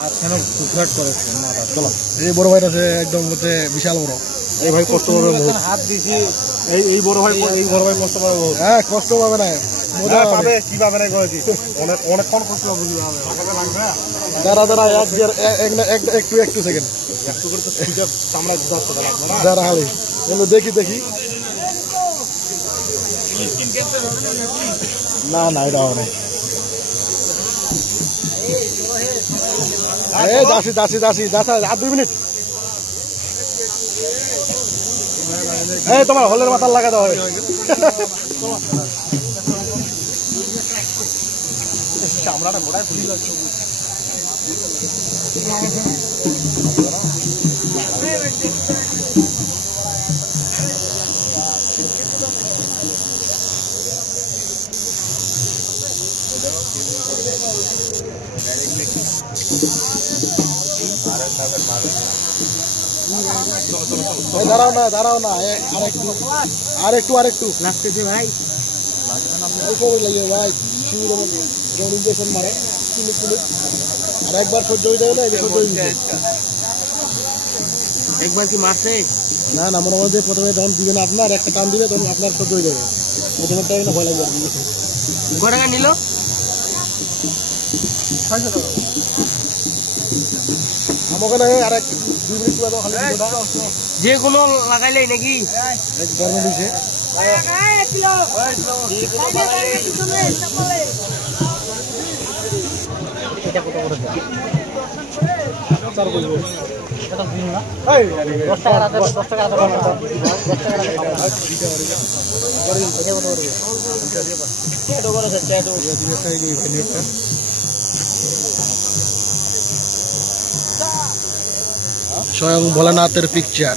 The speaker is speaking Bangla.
এই বড় ভাইটা আছে একদম হচ্ছে বিশাল বড়। এই ভাই কষ্ট পাবে বহুত। হাত দিছি এই বড় ভাই কষ্ট পাবে বহুত। হ্যাঁ কষ্ট পাবে না, মজা পাবে। কি পাবে না করেছি অনেকক্ষণ কষ্ট পাবে। দাঁড়া দাঁড়া একটু সেকেন্ড একটু করে তো ছুটে চামড়া জুতাতে লাগবে না। দাঁড়া হালি দেখি না না এটা হবে না। দাসি আর 2 মিনিট। এই তোমার হলের মাথার লাগা দাও। চামড়াটা গোড়ায় ফুলি যাচ্ছে। দাঁড়াও না আরেকটু লাগতেছে ভাই। ভাই ইঞ্জেকশন মারে আর একবার সহ্য হয়ে যাবে না। একবার কি মারছে? না মনে হয় যে প্রথমে যখন দিবেন আপনার একটা টান দিবে তখন আপনার সহ্য হয়ে যাবে। প্রথমে টাইম না ভয় লাগবে। কয় টাকা নিল? 600 টাকা। আমাকে না আর 2 মিনিট পরে খালি যে কোনো লাগাইলে নাকি এক গরমে দিছে। এটা কত করে দাও? 4 বলবো। এটা দিন না। এই 10 টাকা আছে 10 টাকা আছে 10 টাকা করে এটা কত করে? এটা দিয়ে পাস। কত করে আছে? এটা দিয়ে সেই ভ্যালুটা। স্বয়ং ভোলানাথের পিকচার।